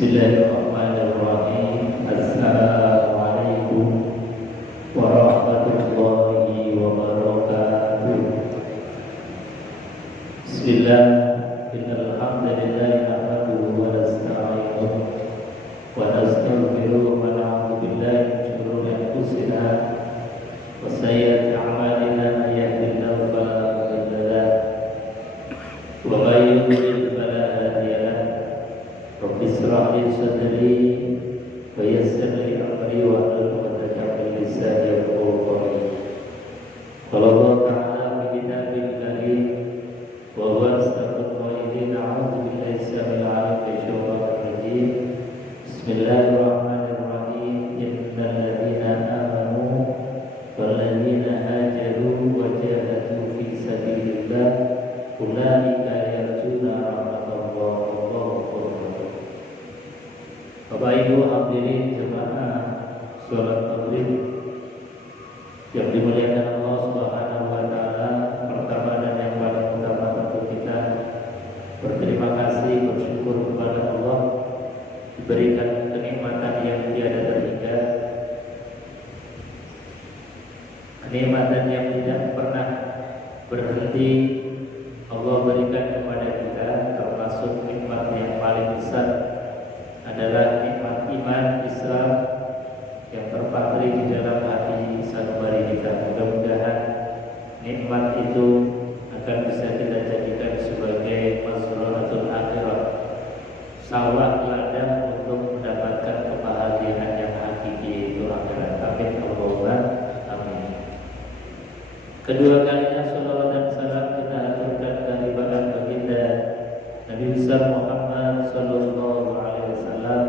Bismillahirrahmanirrahim. Assalamualaikum warahmatullahi wabarakatuh. Bismillah. Innal hamdalillah nahmaduhu wa nasta'inuhu wa nastaghfiruhu wa na'udzu billahi min shururi anfusina wa sayyiati a'malina. May yahdihillahu fala mudilla lahu wa may yudlil fala hadiya lahu. Rabbi ishrah li sadri wa yassir li amri wa hlul 'uqdatam min lisani yafqahu qawli. Qala Allah ta'ala fi kitabil karim wa huwa asdaqul qa'ilin. A'udzu billahi samil 'alim min syaitanir rajim. Bismillahirrahmanirrahim. Innal ladzina amanu wal ladzina hajaru wa jahadu fi sabilillah ulaika yarjuna rahmatallah. Bapak Ibu hadirin jemaah sholat maghrib yang dimuliakan Allah Subhanahu wa taala, pertama dan yang paling utama tentu kita berterima kasih, bersyukur kepada Allah diberikan kenikmatan yang tiada terhingga, kenikmatan yang tidak pernah berhenti Allah berikan kepada kita. Termasuk nikmat yang paling besar adalah nikmat iman Islam yang terpatri di dalam hati sanubari kita. Mudah-mudahan nikmat itu akan bisa kita jadikan sebagai mazraratul akhirah, sawah ladang untuk mendapatkan kebahagiaan yang hakiki, itu akhirat. Amin Allahumma amin. Kedua kalinya salawat dan salam kita aturkan kehadiran baginda Nabi besar Muhammad sallallahu alaihi wasallam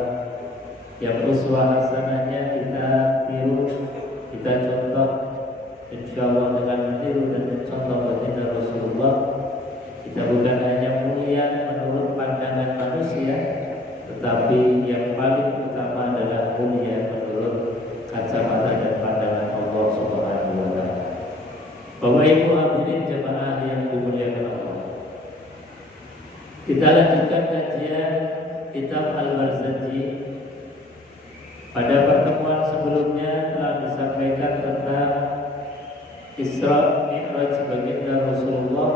yang uswah hasanahnya kita tiru, kita contoh, insyaallah dengan meniru dan mencontoh baginda Rasulullah. Kita bukan hanya mulia menurut pandangan manusia, tetapi yang paling utama adalah mulia menurut kacamata dan pandangan Allah Subhanahu wa taala. Bapak Ibu hadirin jemaah yang dimuliakan Allah, kita lanjutkan kajian kitab Al-Barzanji. Pada pertemuan sebelumnya telah disampaikan tentang Isra Mi'raj baginda Rasulullah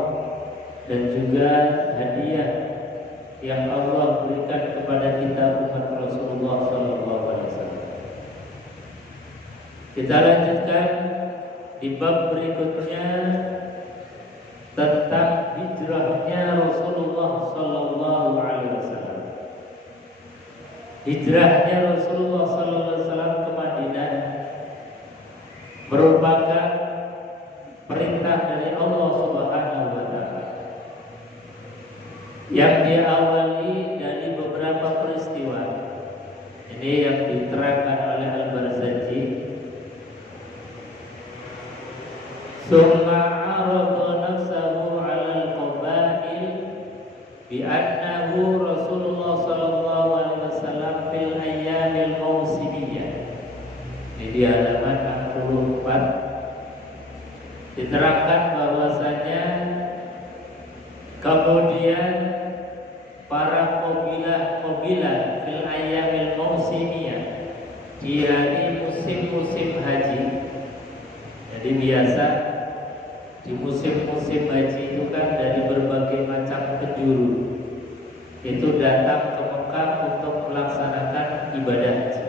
dan juga hadiah yang Allah berikan kepada kita umat Rasulullah sallallahu alaihi wasallam. Kita lanjutkan di bab berikutnya tentang hijrahnya Rasulullah sallallahu alaihi wasallam. Hijrahnya Rasulullah sallallahu alaihi wasallam ke Madinah merupakan perintah dari Allah Subhanahu wa taala yang diawali dari beberapa peristiwa. Ini yang diterangkan oleh Al-Barzanji. Summa arada nafsahu 'ala al-qabail bi annahu Rasulullah sallallahu alaihi wasallam fil ayyamil mausimiyah. Ini di halaman 64 diterangkan bahwasanya kemudian para kabilah fil ayyamil mausimiyah, di hari musim-musim haji. Jadi biasa di musim-musim haji itu kan dari berbagai macam penjuru itu datang ke Mekah untuk melaksanakan ibadah haji.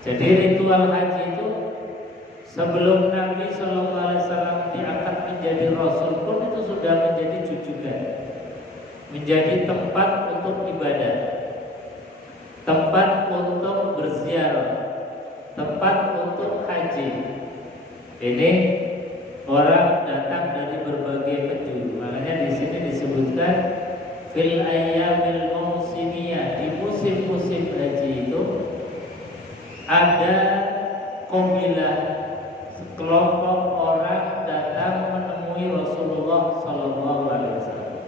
Jadi ritual haji itu sebelum Nabi Sallallahu Alaihi Wasallam diangkat menjadi Rasul pun itu sudah menjadi jujukan, menjadi tempat untuk ibadah, tempat untuk berziarah, tempat untuk haji. Ini orang datang dari berbagai penjuru. Makanya di sini disebutkan fil ayyamil mausimiyah, di musim-musim haji itu ada kabilah, sekelompok orang datang menemui Rasulullah sallallahu alaihi wasallam.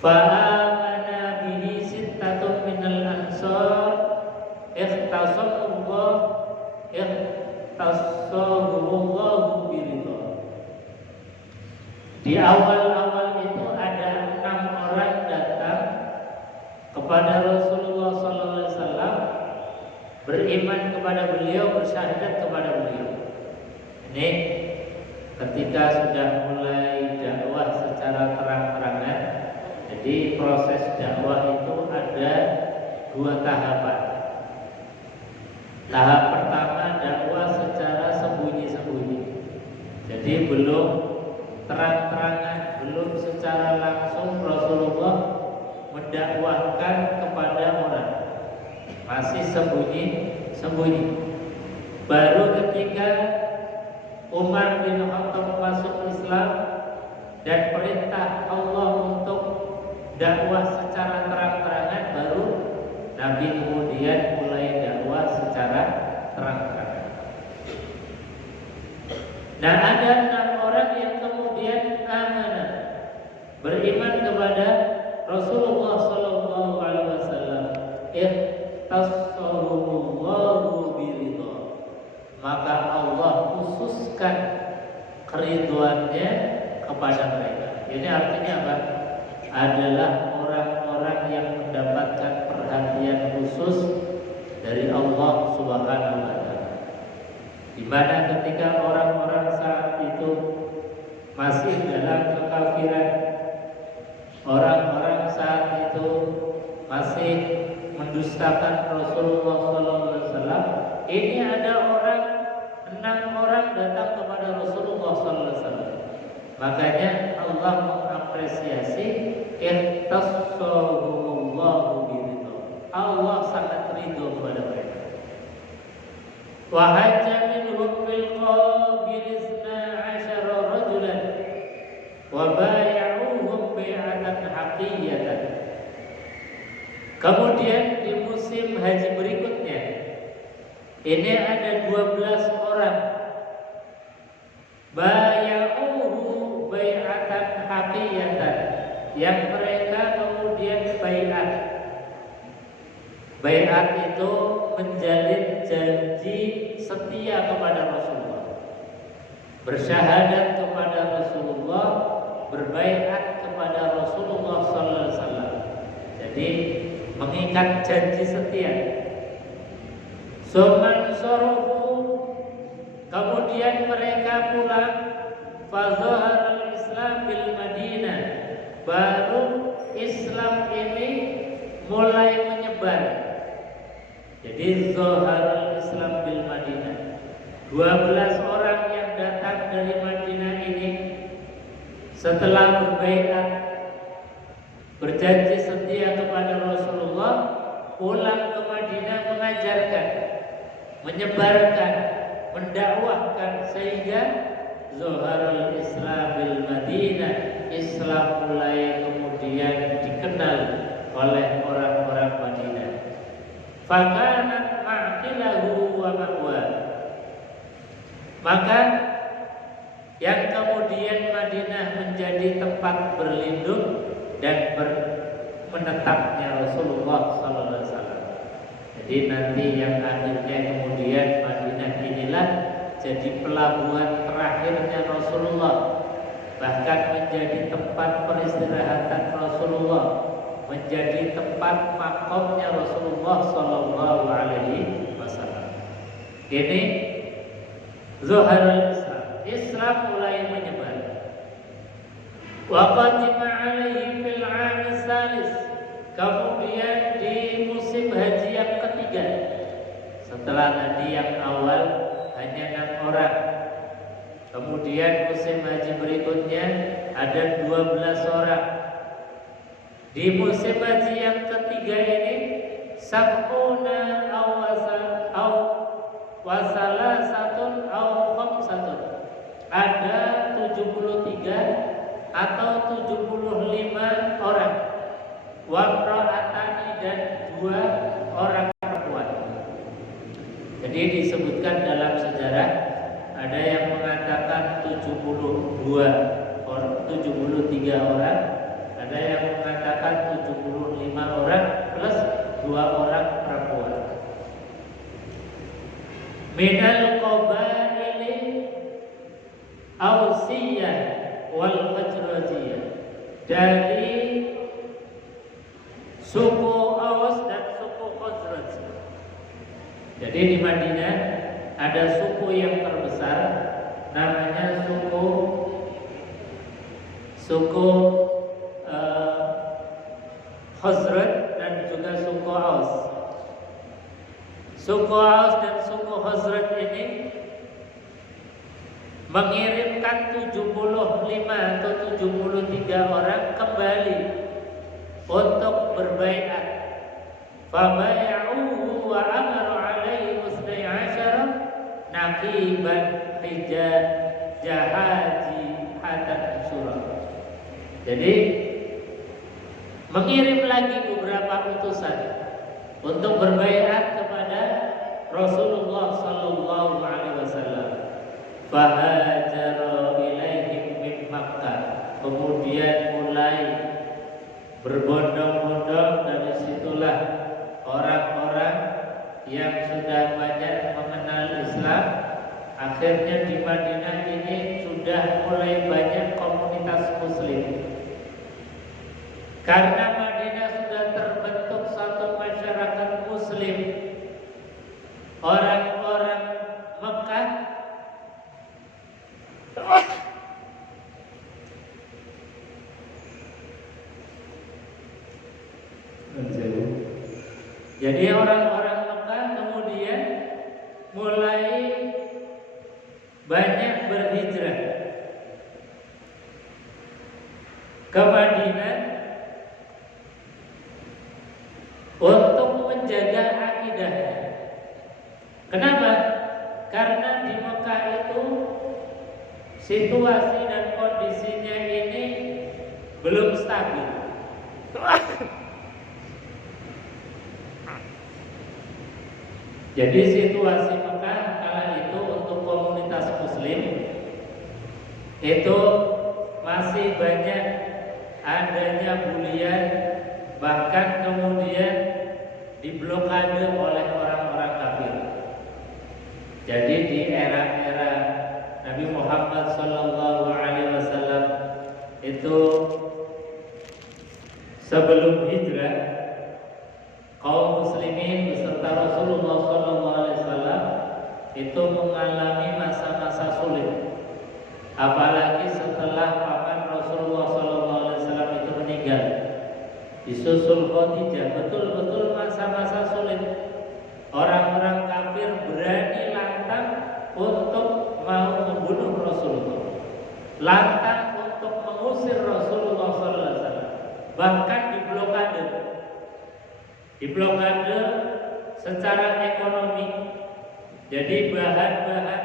Fa'amana bihi sittatun minal ansar ikhtasahumullahu biridha. Di awal-awal itu ada 6 orang datang kepada Rasulullah sallallahu alaihi wasallam, beriman kepada beliau, bersyahadat kepada beliau. Ini ketika sudah mulai dakwah secara terang-terangan. Jadi proses dakwah itu ada 2 tahapan. Tahap pertama dakwah secara sembunyi-sembunyi. Jadi belum terang-terangan, belum secara langsung Rasulullah mendakwahkan kepada orang. Masih sembunyi-sembunyi. Baru ketika Umar bin Khattab masuk Islam dan perintah Allah untuk dakwah secara terang-terangan, baru Nabi kemudian mulai dakwah secara terang-terangan. Nah, ada 6 orang yang kemudian amanah, beriman kepada Rasulullah sallallahu alaihi wasallam. Ihtasarullahu biridha, maka Allah khususkan keriduannya kepada mereka. Ini artinya apa? Adalah orang-orang yang mendapatkan perhatian khusus dari Allah Subhanahu wa taala. Di mana ketika orang-orang saat itu masih dalam kekafiran, orang-orang saat itu masih mendustakan Rasulullah sallallahu alaihi wasallam, ini ada 6 orang datang kepada Rasulullah sallallahu alaihi wasallam. Makanya Allah mengapresiasi ihtasarullahu biridha. Allah sangat ridho kepada mereka. Wa hajja minhum fil qabil 12 rajulan wa bay'uhum bai'atan haqiyatan. Kemudian di musim haji berikutnya ini ada 12 orang bay'uhu bai'atan haqiyatan, yang mereka kemudian bai'at. Bai'at itu menjalin janji setia kepada Rasulullah, bersyahadat kepada Rasulullah, berbai'at kepada Rasulullah sallallahu alaihi wasallam. Jadi mengikat janji setia. Suman sorofu, kemudian mereka pulang. Fazahar al-Islam bil Madinah, baru Islam ini mulai menyebar. Jadi Zahar al-Islam bil Madinah, 12 orang yang datang dari Madinah ini setelah berbaiat, berjanji setia kepada Rasulullah, pulang ke Madinah mengajarkan, menyebarkan, mendakwahkan, sehingga Zuharul Islam bil Madinah, Islam mulai kemudian dikenal oleh orang-orang Madinah. Fakanat ma'qilahu wa ma'wa, maka yang kemudian Madinah menjadi tempat berlindung dan menetapnya Rasulullah sallallahu alaihi wasallam. Jadi nanti yang akhirnya kemudian Madinah inilah jadi pelabuhan terakhirnya Rasulullah, bahkan menjadi tempat peristirahatan Rasulullah, menjadi tempat makomnya Rasulullah sallallahu alaihi wasallam. Ini Zuharul Islam, Islam mulai menyebar. Wa qadima alaihi fil 'am salis, kemudian di musim haji yang ketiga, setelah tadi yang awal hanya 6 orang, kemudian musim haji berikutnya ada 12 orang. Di musim haji yang ketiga ini sab'una aw wasalasatun aw khamsatun, ada 73 atau 75 orang, wamra'atani, dan 2 orang perempuan. Jadi disebutkan dalam sejarah, ada yang mengatakan 72 orang, 73 orang, ada yang mengatakan 75 orang plus 2 orang perempuan. Minal qabaili Ausiyah wal Khazrajiyah, dari suku Jadi di Madinah ada suku yang terbesar, namanya suku Khazraj dan juga suku Aus. Suku Aus dan suku Khazraj ini mengirimkan 75 atau 73 orang kembali untuk berbaiat. Fabay'uhu wa amaru alaihi 12 naqiban jahaji hadat surah. Jadi mengirim lagi beberapa utusan untuk berbaiat kepada Rasulullah sallallahu alaihi wasallam. Fahajara ilaihim min Makkah. Kemudian mulai berbondong-bondong, dari situlah orang-orang yang sudah banyak mengenal Islam. Akhirnya di Madinah ini sudah mulai banyak komunitas muslim. Karena Madinah sudah terbentuk satu masyarakat muslim, orang-orang Mekah jadi orang-orang Mekah kemudian mulai banyak berhijrah ke Madinah untuk menjaga akidah. Kenapa? Karena di Mekah itu situasi dan kondisinya ini belum stabil. Jadi situasi Mekah kala itu untuk komunitas muslim itu masih banyak adanya bulian, bahkan kemudian diblokade oleh orang-orang kafir. Jadi di era-era Nabi Muhammad SAW itu sebelum hijrah, kaum muslimin beserta Rasulullah SAW itu mengalami masa-masa sulit. Apalagi setelah paman Rasulullah SAW itu meninggal, disusul Khadijah, betul-betul masa-masa sulit. Orang-orang kafir berani lantang untuk mau membunuh Rasulullah, lantang untuk mengusir Rasulullah SAW, bahkan diblokade secara ekonomi. Jadi bahan-bahan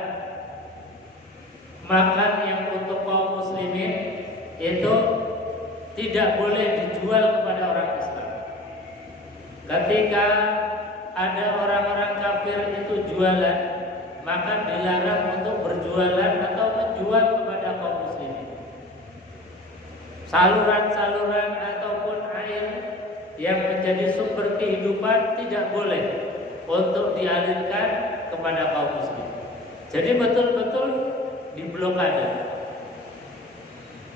makan yang untuk kaum muslimin itu tidak boleh dijual kepada orang Islam. Ketika ada orang-orang kafir itu jualan, maka dilarang untuk berjualan atau menjual kepada kaum muslimin. Saluran-saluran ataupun air yang menjadi sumber kehidupan tidak boleh untuk dialirkan kepada kaum muslim. Jadi betul-betul diblokade.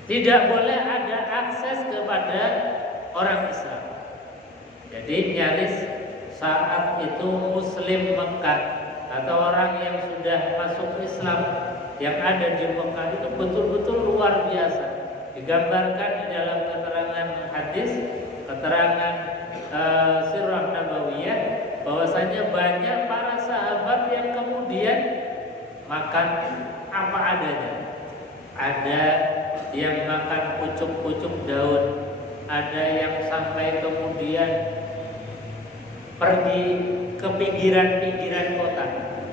Tidak boleh ada akses kepada orang Islam. Jadi nyaris saat itu muslim Mekah atau orang yang sudah masuk Islam yang ada di Mekah itu betul-betul luar biasa. Digambarkan di dalam keterangan hadis, keterangan sirah nabawiyah, bahwasanya banyak para sahabat yang kemudian makan apa adanya. Ada yang makan pucuk-pucuk daun, ada yang sampai kemudian pergi ke pinggiran-pinggiran kota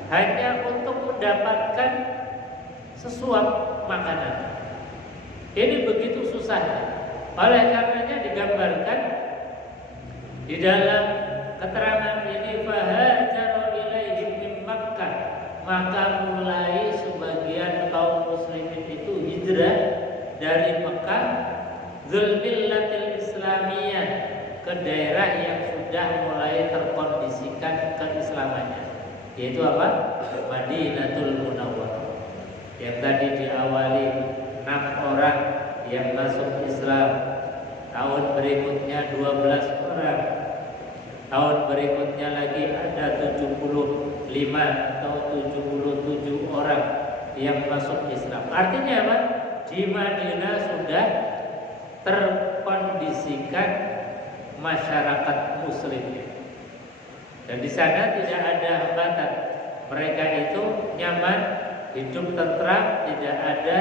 hanya untuk mendapatkan sesuap makanan. Ini begitu susahnya. Oleh karenanya digambarkan di dalam keterangan ini, fahajaru ilaihim min Makkah, maka mulai sebagian kaum muslimin itu hijrah dari Mekah zulmillatil islamiyah ke daerah yang sudah mulai terkondisikan keislamannya, yaitu apa? Madinatul Munawwarah. Yang tadi diawali 6 orang yang masuk Islam, tahun berikutnya 12 orang, tahun berikutnya lagi ada 75 atau 77 orang yang masuk Islam. Artinya apa? Di Madinah sudah terkondisikan masyarakat muslim. Dan di sana tidak ada hambatan. Mereka itu nyaman, hidup tentram, tidak ada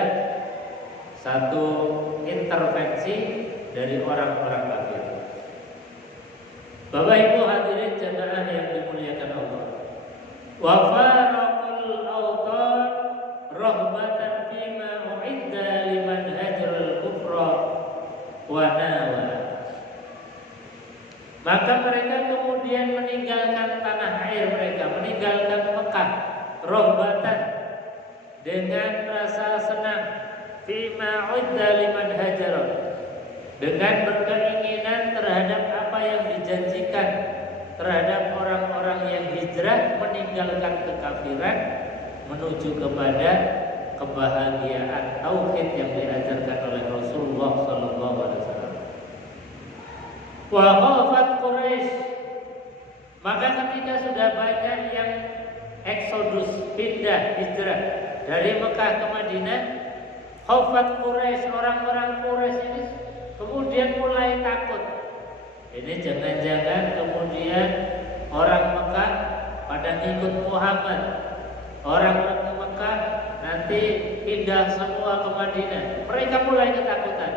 satu intervensi dari orang-orang kafir. Bapak Ibu hadirin jamaah yang dimuliakan Allah. Wa faraqul awtan rahbatan fima uidda liman hajarul kufra wa nawa. Maka mereka kemudian meninggalkan tanah air mereka, meninggalkan Mekah, rahbatan, dengan rasa senang, fima uidda liman hajarul, dengan berkeinginan terhadap apa yang dijanjikan terhadap orang-orang yang hijrah meninggalkan kekafiran menuju kepada kebahagiaan tauhid yang diajarkan oleh Rasulullah sallallahu alaihi wasallam. Wa khafat Quraisy, maka ketika sudah banyak yang eksodus, pindah, hijrah dari Mekah ke Madinah, khafat Quraisy, orang-orang Quraisy ini kemudian mulai takut. Ini jangan-jangan kemudian orang Mekah pada ngikut Muhammad, orang Mekah nanti pindah semua ke Madinah. Mereka mulai ketakutan.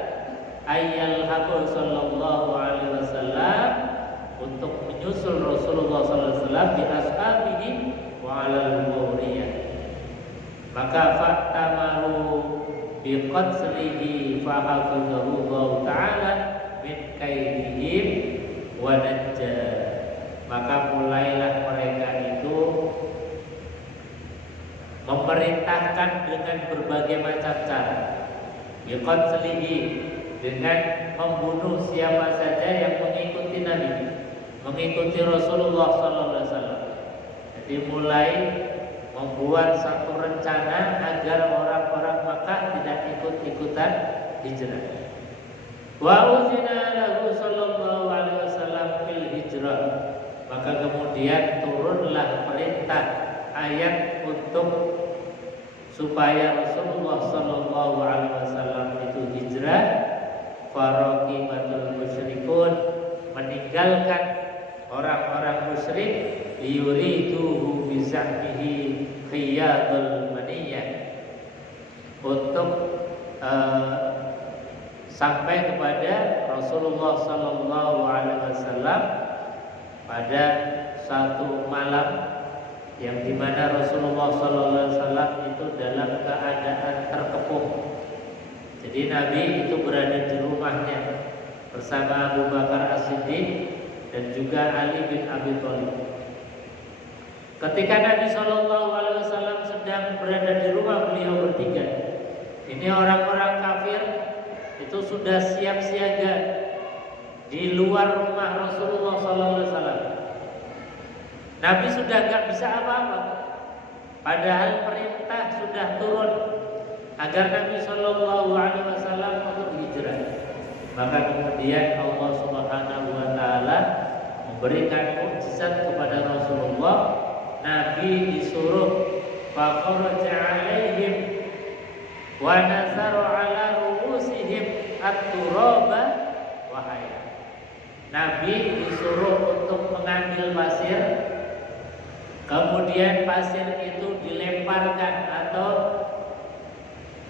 Ayyal habu sallallahu alaihi wasallam untuk menyusul Rasulullah sallallahu alaihi wasallam di ashabihi wa alal muriyah. Maka fahtamalu biqatslihi fahafizahu Allah ta'ala min kaidihim wa najja. Maka mulailah mereka itu memerintahkan dengan berbagai macam cara, biqatslihi, dengan membunuh siapa saja yang mengikuti Nabi, mengikuti Rasulullah sallallahu alaihi wasallam. Jadi mulai membuat satu rencana agar orang-orang Makkah tidak ikut-ikutan hijrah. Wa uzina lahu sallallahu alaihi wasallam fil hijrah. Maka kemudian turunlah perintah ayat untuk supaya Rasulullah sallallahu alaihi wasallam itu hijrah. Faraqibatul musyrikun, meninggalkan orang-orang musyrik, yuriduhu bizahmihi khiyadul maniyah, untuk sampai kepada Rasulullah sallallahu alaihi wasallam pada satu malam yang dimana Rasulullah sallallahu alaihi wasallam itu dalam keadaan terkepung. Jadi Nabi itu berada di rumahnya bersama Abu Bakar As-Siddiq dan juga Ali bin Abi Thalib. Ketika Nabi Shallallahu Alaihi Wasallam sedang berada di rumah beliau bertiga, ini orang-orang kafir itu sudah siap siaga di luar rumah Rasulullah Shallallahu Alaihi Wasallam. Nabi sudah nggak bisa apa-apa, padahal perintah sudah turun agar Nabi Shallallahu Alaihi Wasallam untuk hijrah. Maka kemudian Allah Subhanahu Wa Taala memberikan mukjizat kepada Rasulullah. Nabi disuruh faqaraja alaihim wa nazaru ala ru'usihim at-turaba wa hayya. Nabi disuruh untuk mengambil pasir, kemudian pasir itu dilemparkan atau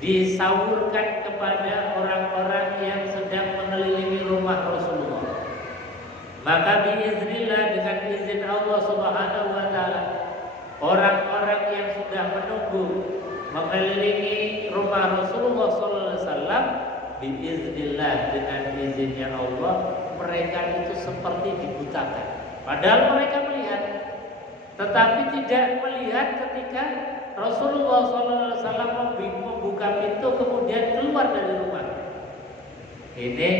disaurkan kepada orang-orang yang sedang mengelilingi rumah Rasulullah. Maka biiznillah, dengan izin Allah Subhanahu wa taala, orang-orang yang sudah menunggu mengelilingi rumah Rasulullah sallallahu alaihi wasallam, biiznillah, dengan izinnya Allah, mereka itu seperti dibutakan. Padahal mereka melihat, tetapi tidak melihat ketika Rasulullah SAW membuka pintu kemudian keluar dari rumah. Ini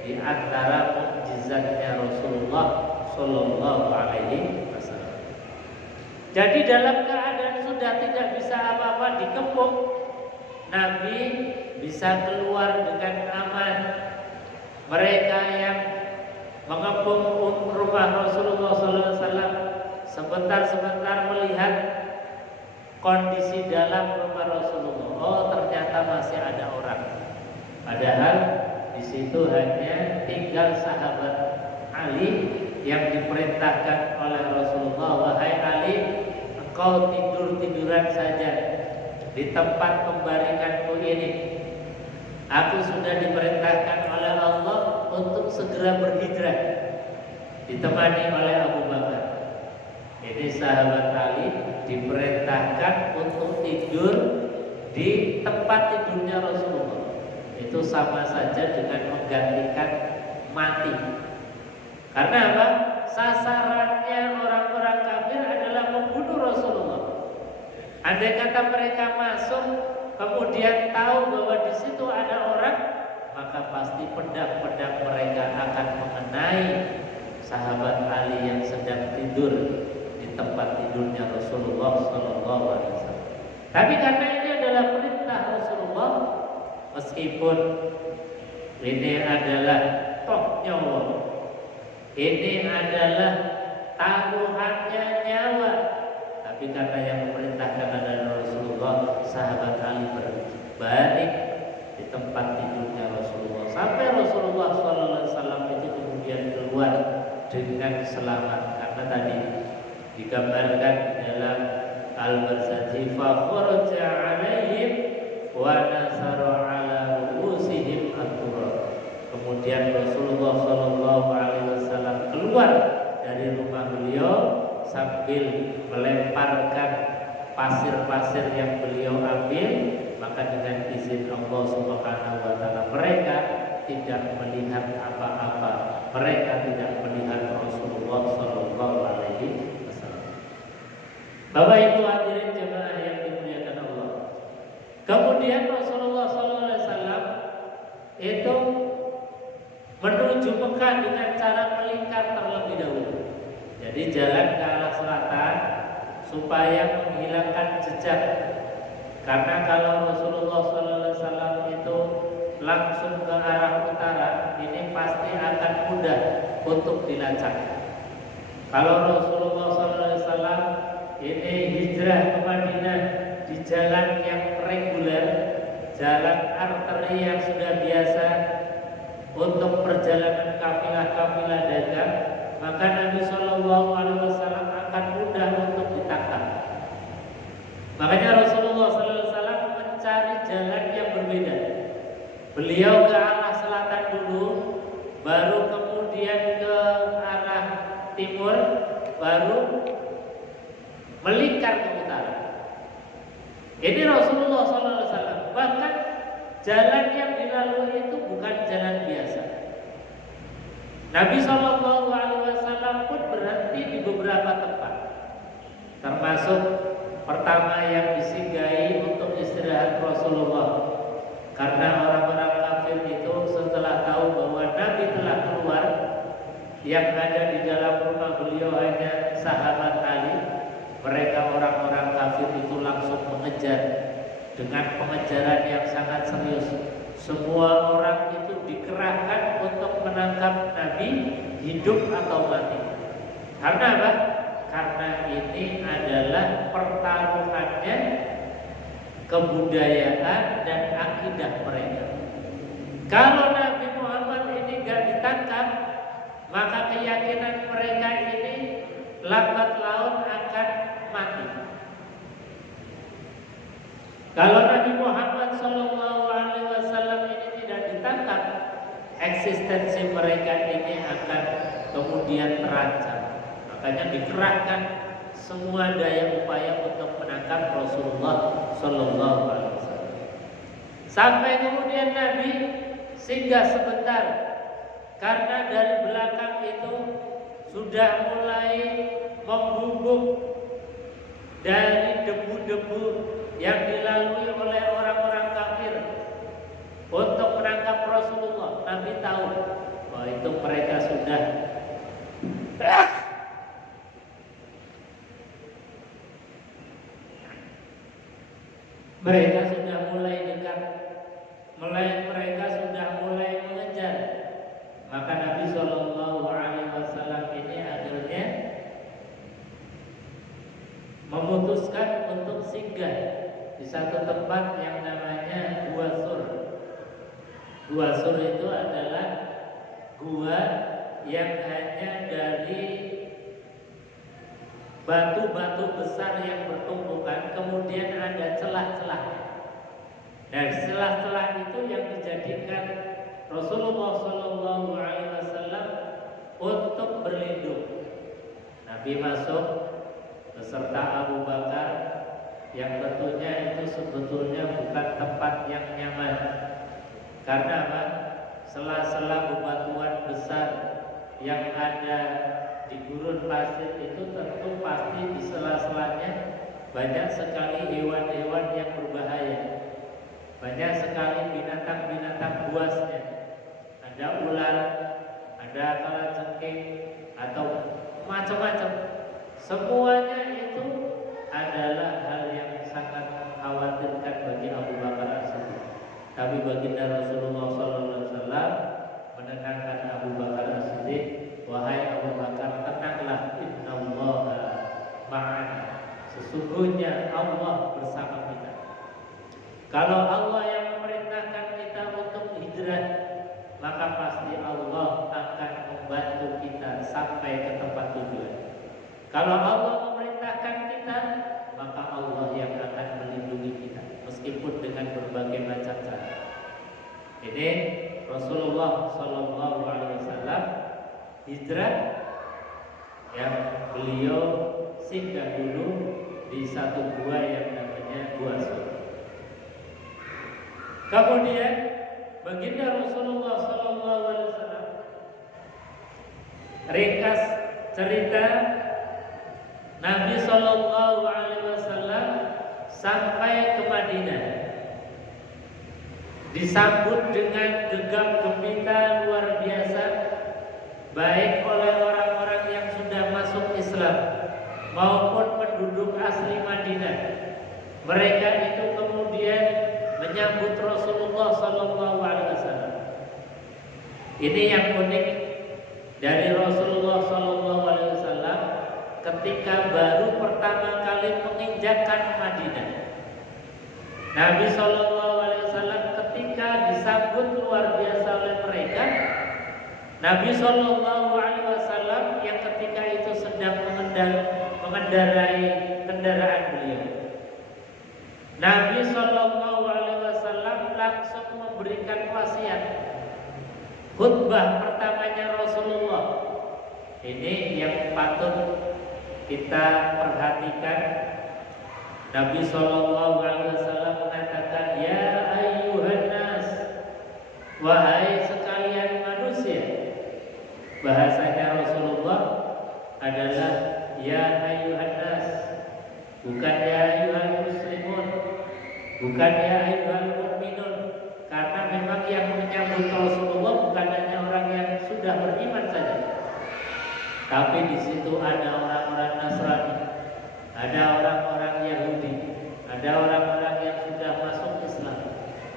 di antara mukjizatnya Rasulullah Sallallahu Alaihi Wasallam. Jadi dalam keadaan sudah tidak bisa apa-apa dikepung, Nabi bisa keluar dengan aman. Mereka yang mengepung rumah Rasulullah SAW, sebentar-sebentar melihat kondisi dalam rumah Rasulullah. Oh, ternyata masih ada orang. Padahal di situ hanya tinggal sahabat Ali yang diperintahkan oleh Rasulullah, wahai Ali, engkau tidur-tiduran saja di tempat pembaringanku ini. Aku sudah diperintahkan oleh Allah untuk segera berhijrah, ditemani oleh Abu Bakar. Ini sahabat Ali diperintahkan untuk tidur di tempat tidurnya Rasulullah. Itu sama saja dengan menggantikan mati. Karena apa? Sasarannya orang-orang kafir adalah membunuh Rasulullah. Andai kata mereka masuk kemudian tahu bahwa di situ ada orang, maka pasti pedang-pedang mereka akan mengenai sahabat Ali yang sedang tidur di tempat tidurnya Rasulullah SAW. Tapi karena ini adalah perintah Rasulullah, meskipun ini adalah toh nyawa, ini adalah taruhannya nyawa, tapi karena yang memerintahkan adalah Rasulullah, sahabat Ali berbalik di tempat tidurnya Rasulullah sampai Rasulullah SAW itu kemudian keluar dengan selamat. Karena tadi digambarkan dalam Al-Barzanji, fa kharaja 'alaihim wa nasara 'ala ru'usihim at-turab. Kemudian Rasulullah SAW keluar dari rumah beliau sambil melemparkan pasir-pasir yang beliau ambil, maka dengan izin Allah Subhanahu wa taala mereka tidak melihat apa-apa, mereka tidak melihat Rasulullah sallallahu alaihi wasallam. Bapak Ibu hadirin jemaah yang dimuliakan Allah. Kemudian Rasulullah sallallahu alaihi wasallam itu menuju Mekah dengan cara melingkar terlebih dahulu. Jadi jalan ke arah selatan supaya menghilangkan jejak. Karena kalau Rasulullah SAW itu langsung ke arah utara, ini pasti akan mudah untuk dilacak. Kalau Rasulullah SAW ini hijrah ke Madinah di jalan yang reguler, jalan arteri yang sudah biasa untuk perjalanan kafilah-kafilah dagang, maka Nabi SAW akan mudah untuk ditangkap. Makanya Rasulullah SAW mencari jalan yang berbeda. Beliau ke arah selatan dulu, baru kemudian ke arah timur, baru melingkar ke utara. Ini Rasulullah SAW. Bahkan jalan yang dilalui itu bukan jalan biasa. Nabi SAW pun berhenti di beberapa tempat, termasuk pertama yang disinggahi untuk istirahat Rasulullah. Karena orang-orang kafir itu setelah tahu bahwa Nabi telah keluar, yang ada di dalam rumah beliau hanya sahabat Ali, mereka orang-orang kafir itu langsung mengejar dengan pengejaran yang sangat serius. Semua orang itu dikerahkan untuk menangkap Nabi, hidup atau mati. Karena apa? Karena ini adalah pertaruhannya kebudayaan dan akidah mereka. Kalau Nabi Muhammad ini gak ditangkap, maka keyakinan mereka ini lambat laun akan mati. Kalau Nabi Muhammad SAW ini tidak ditangkap, eksistensi mereka ini akan kemudian terancam. Makanya dikerahkan semua daya upaya untuk menangkap Rasulullah SAW. Sampai kemudian Nabi singgah sebentar, karena dari belakang itu sudah mulai membumbung dari debu-debu yang dilalui oleh orang-orang kafir untuk menangkap Rasulullah. Nabi tahu bahwa itu mereka sudah mulai dekat, mereka sudah mulai mengejar. Maka Nabi SAW Gua Sur itu adalah gua yang hanya dari batu-batu besar yang bertumpukan, kemudian ada celah-celahnya. Dan celah-celah itu yang dijadikan Rasulullah Shallallahu Alaihi Wasallam untuk berlindung. Nabi masuk beserta Abu Bakar, yang tentunya itu sebetulnya bukan tempat yang nyaman. Karena apa? Sela-sela bebatuan besar yang ada di gurun pasir itu tentu pasti di sela-selanya banyak sekali hewan-hewan yang berbahaya. Banyak sekali binatang-binatang buasnya. Ada ular, ada kalajengking atau macam-macam. Semuanya itu adalah hal yang sangat mengkhawatirkan bagi Abu Bakar As-Siddiq. Tapi baginda Rasulullah SAW menenangkan Abu Bakar As-Siddiq, wahai Abu Bakar, tenanglah, innallaha ma'ana. Sesungguhnya Allah bersama kita. Kalau Allah yang memerintahkan kita untuk hijrah, maka pasti Allah akan membantu kita sampai ke tempat tujuan. Kalau Allah memerintahkan kita, maka Allah yang akan melindungi kita, meskipun dengan berbagai macam cara. Ini Rasulullah Shallallahu Alaihi Wasallam hijrah, yang beliau singgah dulu di satu gua yang namanya Gua Sur. Kemudian baginda Rasulullah Shallallahu Alaihi Wasallam, ringkas cerita, Nabi Shallallahu Alaihi Wasallam sampai ke Madinah disambut dengan gegap gempita luar biasa, baik oleh orang-orang yang sudah masuk Islam maupun penduduk asli Madinah. Mereka itu kemudian menyambut Rasulullah Sallallahu Alaihi Wasallam. Ini yang unik dari Rasulullah Sallallahu Alaihi Wasallam ketika baru pertama kali menginjakkan Madinah. Nabi Sallallahu Alaihi Wasallam ketika disambut luar biasa oleh mereka. Nabi Sallallahu Alaihi Wasallam yang ketika itu sedang mengendarai kendaraan beliau. Nabi Sallallahu Alaihi Wasallam langsung memberikan wasiat. Khutbah pertamanya Rasulullah ini yang patut kita perhatikan. Nabi Sallallahu Alaihi Wasallam mengatakan, ya ayyuhan nas, wahai sekalian manusia. Bahasanya Rasulullah adalah ya ayyuhan nas, bukan ya ayyuhal muslimun, bukan ya ayyuhal mu'minun. Karena memang yang menyambut Rasulullah bukan hanya orang yang sudah beriman saja, tapi di situ ada orang-orang Nasrani, ada orang-orang Yahudi, ada orang-orang yang sudah masuk Islam.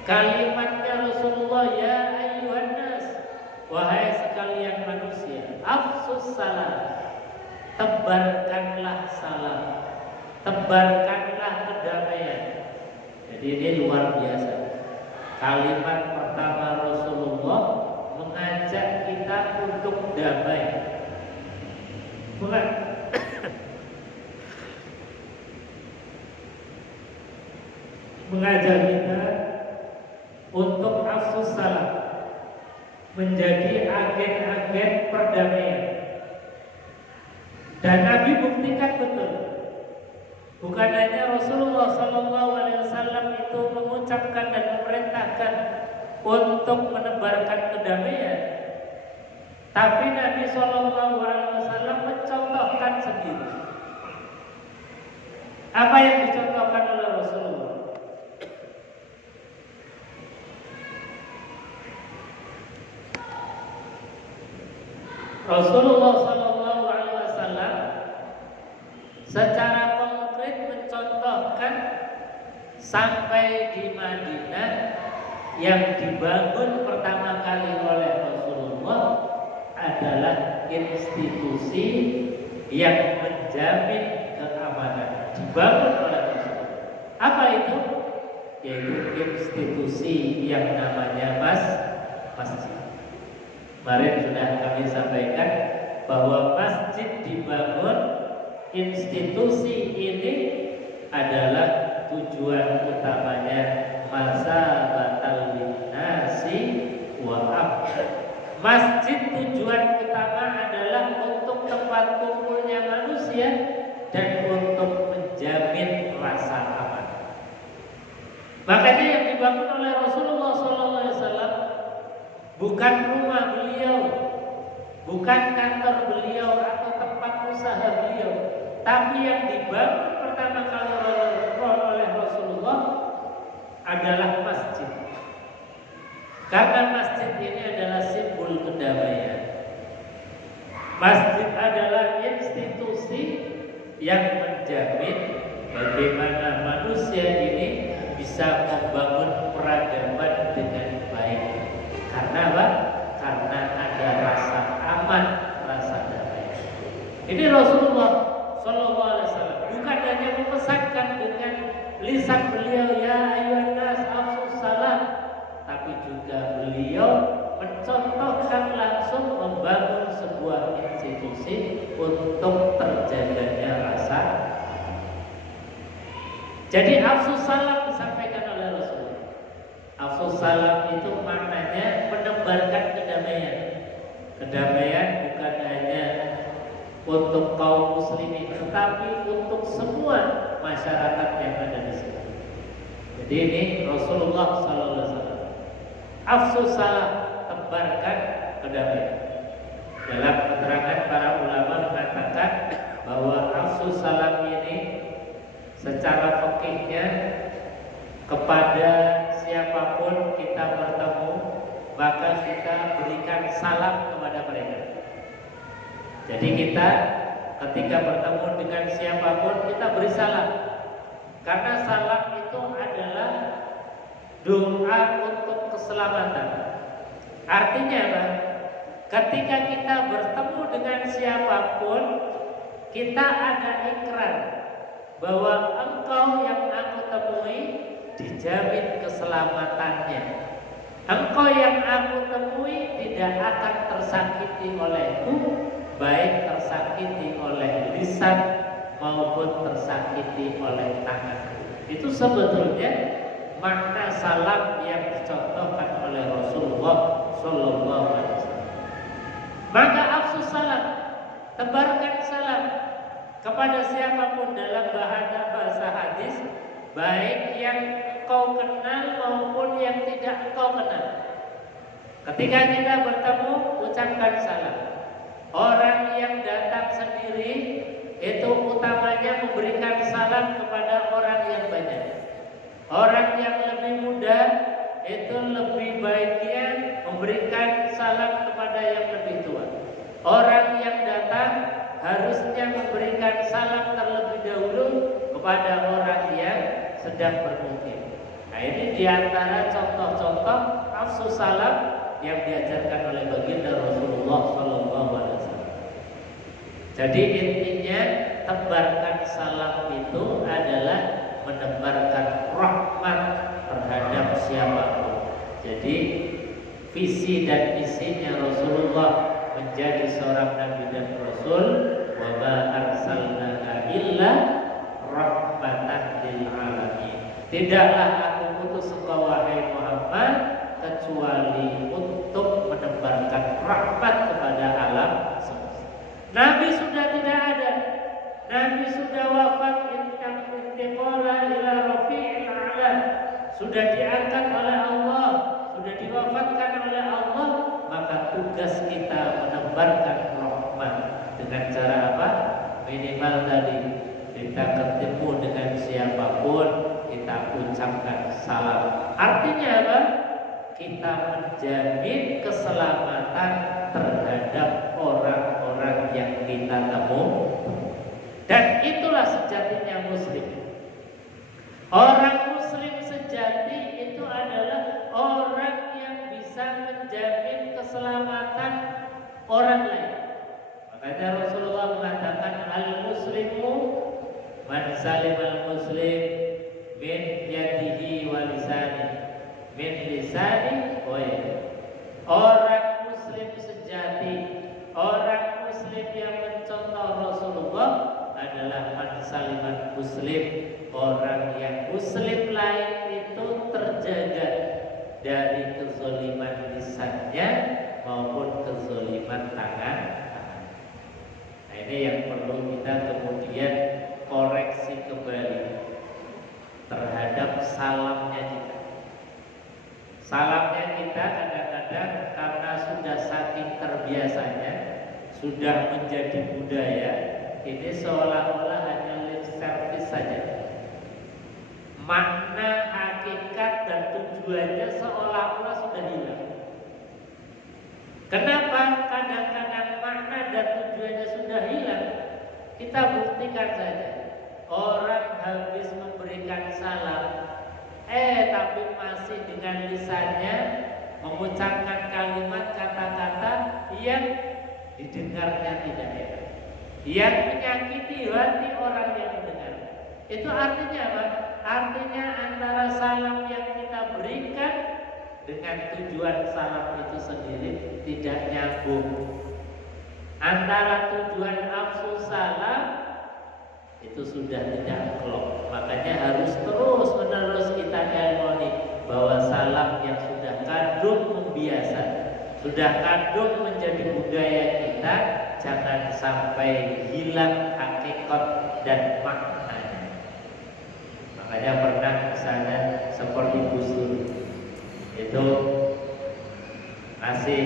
Kalimatnya Rasulullah, ya ayyuhan nas, wahai sekalian manusia, afsus salam, tebarkanlah salam, tebarkanlah kedamaian. Jadi ini luar biasa. Kalimat pertama Rasulullah mengajak kita untuk damai. Mengajak kita untuk afsus salam, menjadi agen-agen perdamaian. Dan Nabi buktikan betul. Bukan hanya Rasulullah Sallallahu Alaihi Wasallam itu mengucapkan dan memerintahkan untuk menebarkan kedamaian, tapi Nabi Sallallahu Alaihi Wasallam mencontohkan sendiri. Apa yang dicontohkan oleh Rasulullah? Rasulullah Sallallahu Alaihi Wasallam secara konkret mencontohkan sampai di Madinah yang dibangun pertama kali oleh Rasulullah adalah institusi yang menjamin keamanan, dibangun oleh Rasulullah. Apa itu? Yaitu institusi yang namanya Kemarin sudah kami sampaikan bahwa masjid dibangun, institusi ini adalah tujuan utamanya masabatal linnasi wa abd. Masjid tujuan utama adalah untuk tempat kumpulnya manusia dan untuk menjamin rasa aman. Makanya yang dibangun oleh Rasulullah SAW bukan rumah beliau, bukan kantor beliau atau tempat usaha beliau, tapi yang dibangun pertama kali oleh Rasulullah adalah masjid. Karena masjid ini adalah simbol kedamaian. Masjid adalah institusi yang menjamin bagaimana manusia ini bisa membangun peradaban dengan baik. Karena apa? Karena ada rasa aman, rasa damai. Ini Rasulullah SAW bukan hanya memesankan dengan lisan beliau ya ayyuhan nas afsus salam, tapi juga beliau mencontohkan langsung membangun sebuah institusi untuk terjaganya rasa. Jadi afsus salam disampaikan oleh Rasulullah. Afsus salam itu maknanya menebarkan kedamaian. Kedamaian bukan hanya untuk kaum muslimin, tetapi untuk semua masyarakat yang ada di sini. Jadi ini Rasulullah SAW. Afsus salam, tebarkan kedamaian. Dalam keterangan para ulama mengatakan bahwa afsus salam ini secara fikihnya kepada siapapun kita bertemu maka kita berikan salam kepada mereka. Jadi kita ketika bertemu dengan siapapun kita beri salam. Karena salam itu adalah doa untuk keselamatan. Artinya apa? Ketika kita bertemu dengan siapapun, kita ada ikrar bahwa engkau yang aku temui dijamin keselamatannya. Engkau yang aku temui tidak akan tersakiti olehku, baik tersakiti oleh lisan maupun tersakiti oleh tangan. Itu sebetulnya makna salam yang dicontohkan oleh Rasulullah SAW. Maka afsus salam, tebarkan salam kepada siapapun dalam bahasa hadis, baik yang kau kenal maupun yang tidak kau kenal. Ketika kita bertemu, ucapkan salam. Orang yang datang sendiri itu utamanya memberikan salam kepada orang yang banyak. Orang yang lebih muda itu lebih baiknya memberikan salam kepada yang lebih tua. Orang yang datang harusnya memberikan salam terlebih dahulu kepada orang yang sedang bermukim. Nah ini diantara contoh-contoh afsus salam yang diajarkan oleh baginda Rasulullah SAW. Jadi intinya tebarkan salam itu adalah menebarkan rahmat terhadap siapapun. Jadi visi dan misinya Rasulullah menjadi seorang nabi dan rasul, wa ma arsalnaka illa rahmatan lil alamin. Tidaklah aku utus engkau wahai Muhammad kecuali untuk menebarkan rahmat kepada alam semesta. Nabi sudah tidak ada. Nabi sudah wafat intiqala ila rafi'il a'la. Sudah diangkat oleh Allah, sudah diwafatkan oleh Allah, maka tugas kita menebarkan rahmat dengan cara apa? Minimal tadi kita ketemu dengan siapapun kita ucapkan salam. Artinya apa? Kita menjamin keselamatan terhadap orang-orang yang kita temui. Dan itulah sejatinya muslim. Orang muslim sejati itu adalah orang yang bisa menjamin keselamatan orang lain. Makanya Rasulullah mengatakan al-muslimu man salim al-muslim min yadihi wa lisani min lisani wa yadihi. Orang muslim sejati muslim lain itu terjaga dari kezaliman lisannya maupun kezaliman tangan. Nah, ini yang perlu kita kemudian koreksi kembali terhadap salamnya kita. Salamnya kita kadang-kadang karena sudah saking terbiasanya, sudah menjadi budaya, ini seolah-olah hanya lip service saja. Makna, hakikat dan tujuannya seolah-olah sudah hilang. Kenapa kadang-kadang makna dan tujuannya sudah hilang? Kita buktikan saja. Orang habis memberikan salam, tapi masih dengan lisannya mengucapkan kalimat kata-kata yang didengarnya tidak enak, yang menyakiti hati orang yang mendengar. Itu artinya apa? Artinya antara salam yang kita berikan dengan tujuan salam itu sendiri tidak nyambung. Antara tujuan nafsu salam itu sudah tidak klop. Makanya harus terus-menerus kita elmoni bahwa salam yang sudah kadung membiasa, sudah kadung menjadi budaya kita, jangan sampai hilang hakikat dan maknanya. Makanya pernah misalnya seperti Gus Dur itu ngasih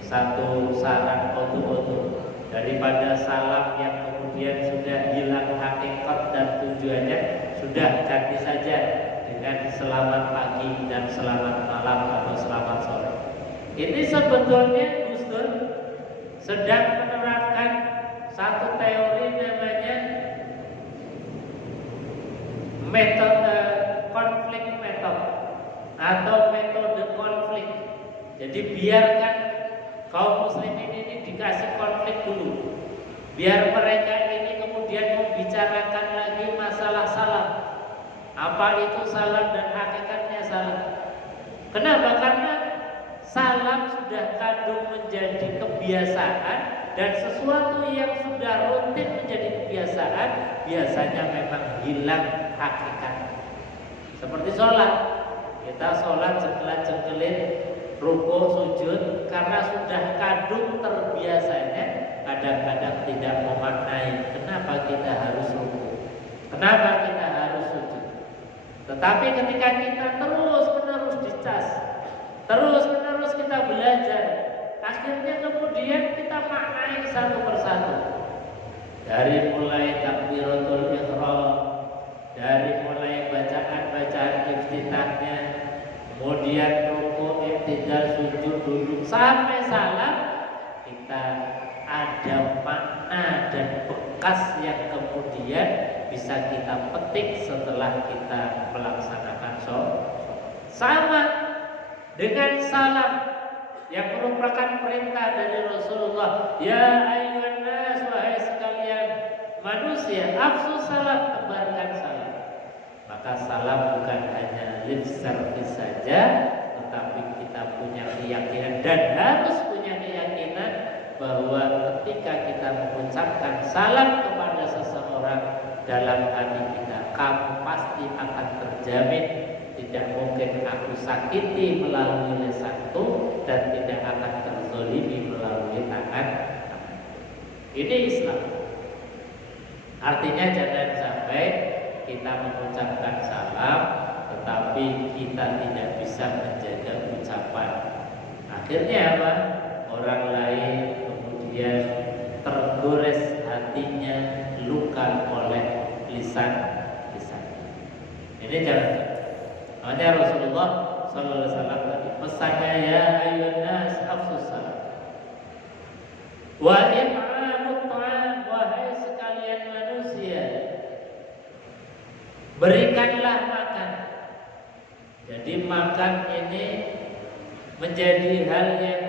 satu saran oto-oto, daripada salam yang kemudian sudah hilang hakikat dan tujuannya, sudah ganti saja dengan selamat pagi dan selamat malam atau selamat sore. Ini sebetulnya Gus Dur sedang menerapkan satu teori namanya metode konflik metode atau metode konflik. Jadi biarkan kaum muslimin ini dikasih konflik dulu, biar mereka ini kemudian membicarakan lagi masalah salam, apa itu salam dan hakikatnya salam. Kenapa? Karena salam sudah kadung menjadi kebiasaan, dan sesuatu yang sudah rutin menjadi kebiasaan biasanya memang hilang hakikat. Seperti sholat, kita sholat jengkelat-jengkelin, ruku, sujud, karena sudah kadung terbiasanya, kadang-kadang tidak memaknai kenapa kita harus ruku, kenapa kita harus sujud. Tetapi ketika kita terus-menerus dicas, terus-menerus kita belajar, akhirnya kemudian kita maknai satu persatu. Dari mulai takbiratul ihram, dari mulai bacaan-bacaan iftitahnya, kemudian ruku, i'tidal, sujud, duduk, sampai salam, kita ada makna dan bekas yang kemudian bisa kita petik setelah kita melaksanakan sholat. Sama dengan salam yang merupakan perintah dari Rasulullah, ya ayyuhan nas, wahai sekalian manusia, afsu salam, tebarkan salam. Maka salam bukan hanya lip service saja, tetapi kita punya keyakinan dan harus punya keyakinan bahwa ketika kita mengucapkan salam kepada seseorang, dalam hati kita, kamu pasti akan terjamin tidak mungkin aku sakiti melalui lisanku dan tidak akan terzolimi melalui tangan. Ini Islam. Artinya jangan sampai kita mengucapkan salam tetapi kita tidak bisa menjaga ucapan. Akhirnya apa? Orang lain kemudian tergores hatinya, luka oleh lisan. Ini jangan. Makanya Rasulullah sallallahu alaihi wasallam tadi pesannya, ya ayyuhan nas afsus salam wa im'amut ta'am, wahai sekalian manusia, berikanlah makan. Jadi makan ini menjadi hal yang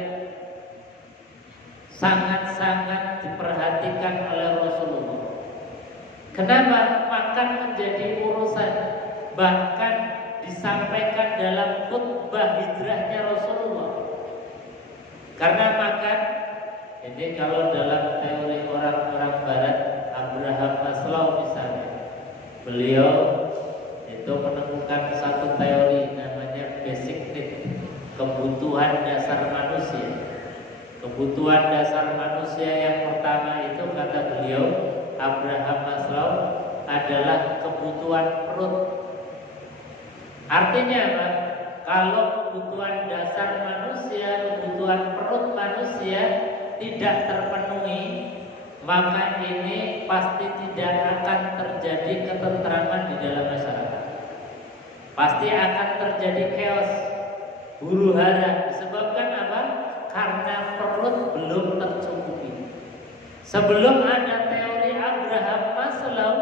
sangat-sangat diperhatikan oleh Rasulullah. Kenapa? Makan menjadi urusan, bahkan disampaikan dalam khutbah hijrahnya Rasulullah. Karena makan ini, kalau dalam teori orang-orang barat, Abraham Maslow misalnya, beliau itu itu menemukan satu teori namanya basic need, kebutuhan dasar manusia. Kebutuhan dasar manusia yang pertama itu kata beliau Abraham Maslow adalah kebutuhan perut. Artinya apa? Kalau kebutuhan dasar manusia, kebutuhan perut manusia tidak terpenuhi, maka ini pasti tidak akan terjadi ketentraman di dalam masyarakat. Pasti akan terjadi chaos, huru hara. Disebabkan apa? Karena perut belum tercukupi. Sebelum ada teori Abraham Maslow,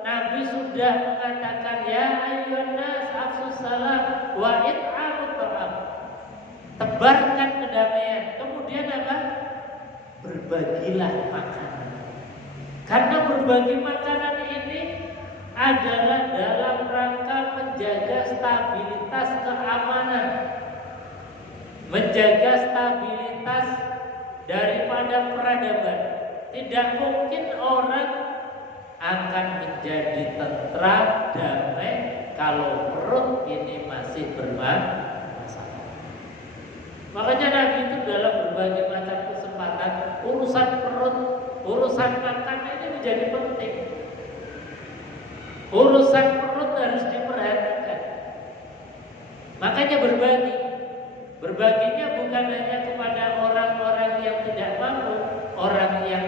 Nabi sudah mengatakan ya ayyuhan nas afsus salam wa it'amut ta'am. Tebarkan kedamaian. Kemudian apa? Berbagilah makanan. Karena berbagi makanan ini adalah dalam rangka menjaga stabilitas keamanan, menjaga stabilitas daripada peradaban. Tidak mungkin orang akan menjadi tentram, damai kalau perut ini masih bermasalah. Makanya Nabi itu dalam berbagai macam kesempatan urusan perut, urusan makan ini menjadi penting. Urusan perut harus diperhatikan. Makanya berbagi. Berbaginya bukan hanya kepada orang-orang yang tidak mampu, orang yang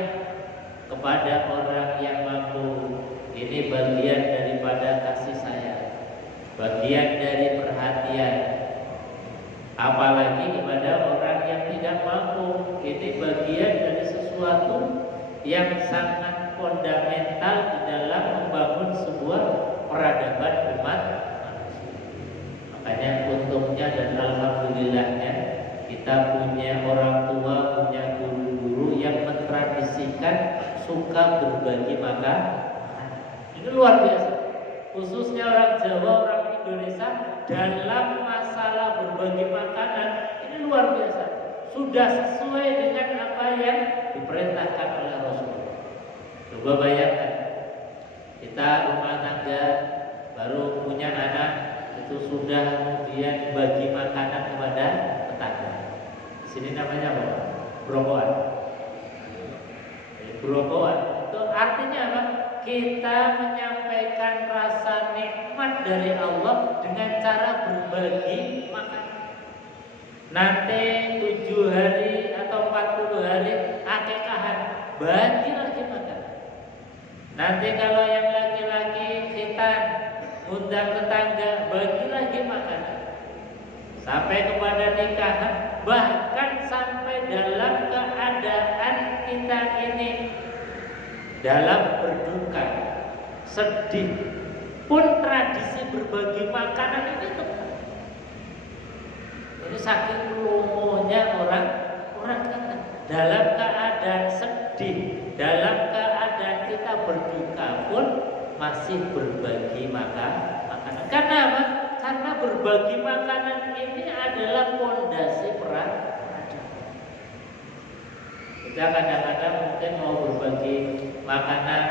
kepada orang yang mampu. Ini bagian daripada kasih sayang, bagian dari perhatian. Apalagi kepada orang yang tidak mampu, ini bagian dari sesuatu yang sangat fundamental di dalam membangun sebuah peradaban umat manusia. Makanya untungnya dan alhamdulillahnya kita punya orang tua, punya guru-guru yang mentradisikan suka berbagi makan. Ini luar biasa. Khususnya orang Jawa, orang Indonesia dalam masalah berbagi makanan ini luar biasa. Sudah sesuai dengan apa yang diperintahkan oleh Rasul. Coba bayangkan, kita rumah tangga baru punya anak itu sudah kemudian bagi makanan kepada tetangga. Di sini namanya apa? Brokoan. Brokoan itu artinya apa? Kita menyampaikan rasa nikmat dari Allah dengan cara berbagi makanan. Nanti 7 hari atau 40 hari akekahan, bagi lagi makan. Nanti kalau yang laki-laki khitan, undang tetangga, bagi lagi makan. Sampai kepada nikahan, bahkan sampai dalam keadaan kita ini dalam berduka, sedih pun tradisi berbagi makanan ini tetap. Ini saking lumonya orang kita dalam keadaan sedih, dalam keadaan kita berduka pun masih berbagi makanan. Karena apa? Karena berbagi makanan ini adalah fondasi peradaban. Kita kadang-kadang mungkin mau berbagi makanan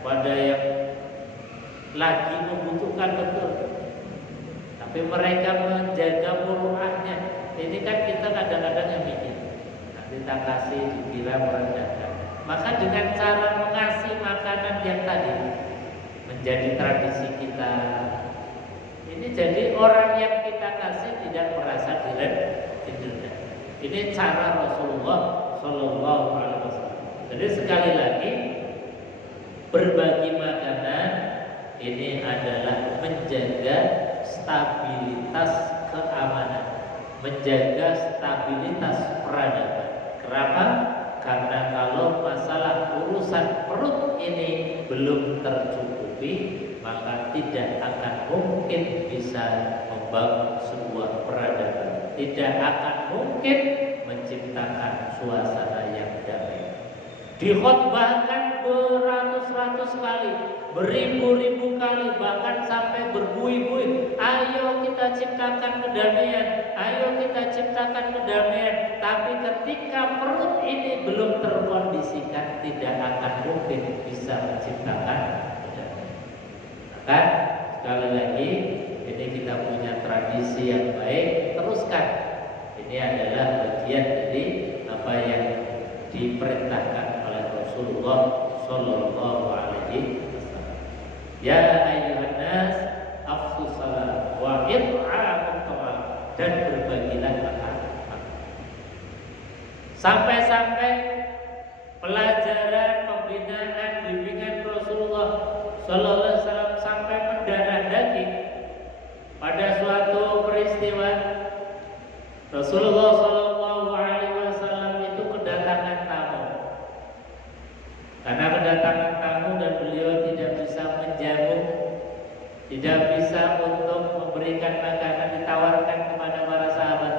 pada yang lagi membutuhkan betul, tapi mereka menjaga muruahnya. Ini kan kita kadang-kadang yang mikir, nanti tak kasih dikira merendahkan. Maka dengan cara mengasih makanan yang tadi menjadi tradisi kita, ini jadi orang yang kita kasih tidak merasa direndahkan. Ini cara Rasulullah Shallallahu Alaihi Wasallam. Jadi sekali lagi, berbagi makanan ini adalah menjaga stabilitas keamanan, menjaga stabilitas peradaban. Kenapa? Karena kalau masalah urusan perut ini belum tercukupi, maka tidak akan mungkin bisa membangun sebuah peradaban. Tidak akan mungkin menciptakan suasana yang damai. Dikhotbahkan beratus-ratus kali, beribu-ribu kali, bahkan sampai berbuih-buih. Ayo kita ciptakan kedamaian, ayo kita ciptakan kedamaian. Tapi ketika perut ini belum terkondisikan, tidak akan mungkin bisa menciptakan kedamaian. Maka sekali lagi ini kita punya tradisi yang baik, teruskan. Ini adalah bagian dari apa yang diperintahkan oleh Rasulullah Shallallahu Alaihi Wasallam. Ya ayyuhan nas, afsus salam wa it'amut ta'am, dan berbagilah makan. Sampai-sampai pelajaran, pembinaan, bimbingan Rasulullah Sallallahu Alaihi Wasallam sampai mendarah daging. Pada suatu peristiwa Rasulullah Sallallahu Alaihi Wasallam itu kedatangan tamu. Karena kedatangan tamu dan beliau tidak bisa menjamu, tidak bisa untuk memberikan makanan, ditawarkan kepada para sahabat.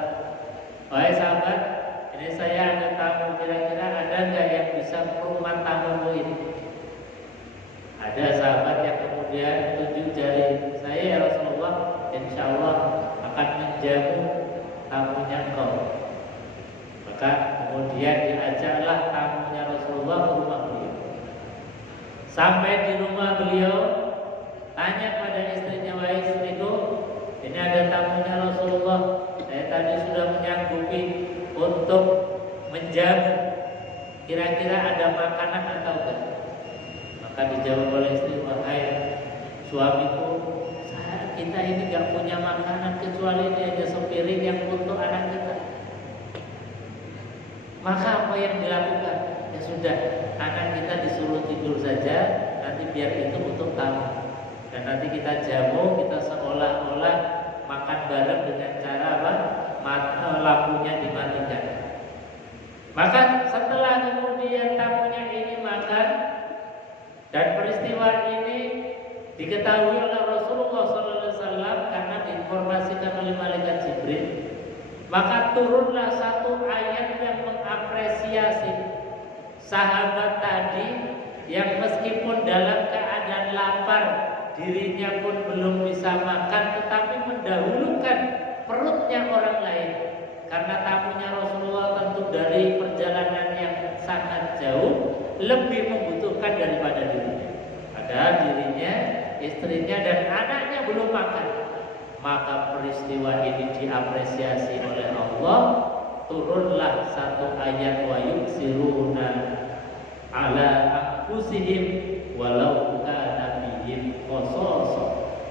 Wahai sahabat, ini saya ada tamu, kira-kira ada nggak yang bisa ke rumah tamumu ini? Ada sahabat yang kemudian tunjuk jari, saya ya Rasulullah, insya Allah akan menjamu tamunya engkau. Maka kemudian diajaklah tamunya Rasulullah ke rumah beliau. Sampai di rumah beliau, tanya pada istrinya, wahai istriku, ini ada tamunya Rasulullah, saya tadi sudah menyanggupi untuk menjamu, kira-kira ada makanan atau enggak? Maka dijawab oleh istri, wahai suamiku, kita ini gak punya makanan kecuali ini aja sepiring yang untuk anak kita. Maka apa yang dilakukan? Ya sudah, anak kita disuruh tidur saja, nanti biar itu untuk tamu. Dan nanti kita jamu, kita seolah-olah makan bareng dengan cara apa? Lampunya dimatikan. Maka setelah kemudian tamunya ini makan, dan peristiwa ini diketahui oleh Rasulullah SAW karena diinformasikan oleh malaikat Jibril, maka turunlah satu ayat yang mengapresiasi sahabat tadi yang meskipun dalam keadaan lapar, dirinya pun belum bisa makan, tetapi mendahulukan perutnya orang lain. Karena tamunya Rasulullah tentu dari perjalanan yang sangat jauh, lebih membutuhkan daripada dirinya. Padahal dirinya, istrinya dan anaknya belum makan. Maka peristiwa ini diapresiasi oleh Allah. Turunlah satu ayat, wa yuksiruna ala anfusihim walau kana bihim khasasah,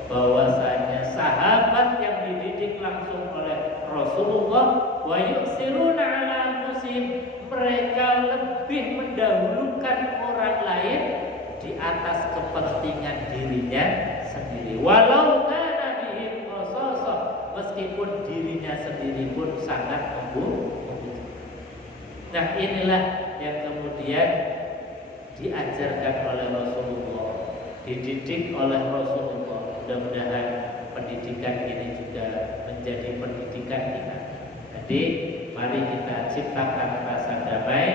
bahwasanya sahabat yang dididik langsung oleh Rasulullah, wa yuksiruna ala anfusihim, mereka lebih mendahulukan orang lain di atas kepentingan dirinya sendiri, walau kana bihim khasasah, meskipun dirinya sendiri pun sangat membutuhkan. Nah, inilah yang kemudian diajarkan oleh Rasulullah, dididik oleh Rasulullah. Mudah-mudahan pendidikan ini juga menjadi pendidikan kita. Jadi mari kita ciptakan rasa damai,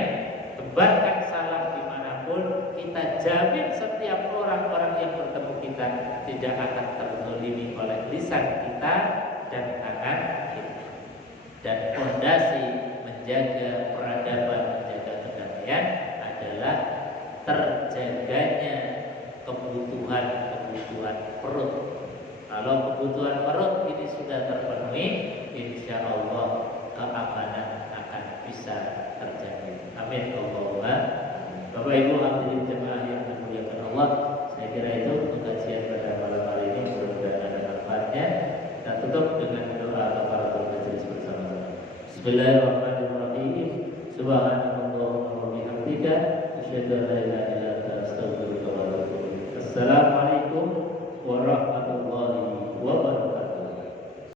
tebarkan salam dimanapun, kita jamin setiap orang-orang yang bertemu kita tidak akan terzalimi oleh lisan kita dan tangan kita. Dan fondasi menjaga peradaban, menjaga kedamaian adalah terjaganya kebutuhan perut. Kalau kebutuhan perut ini sudah terpenuhi, insya Allah keamanan akan bisa terjaga. Amin Allahumma. Bapak Ibu hadirin jemaah yang dimuliakan Allah, saya kira itu kajian pada malam hari ini, mudah-mudahan ada manfaatnya. Kita tutup dengan doa kafaratul majelis bersama-sama. Bismillahirrahmanirrahim. Subhanallahumma wa bihamdika, asyhadu an la ilaha illa anta, astaghfiruka wa atubu ilaik. Assalamualaikum warahmatullahi wabarakatuh.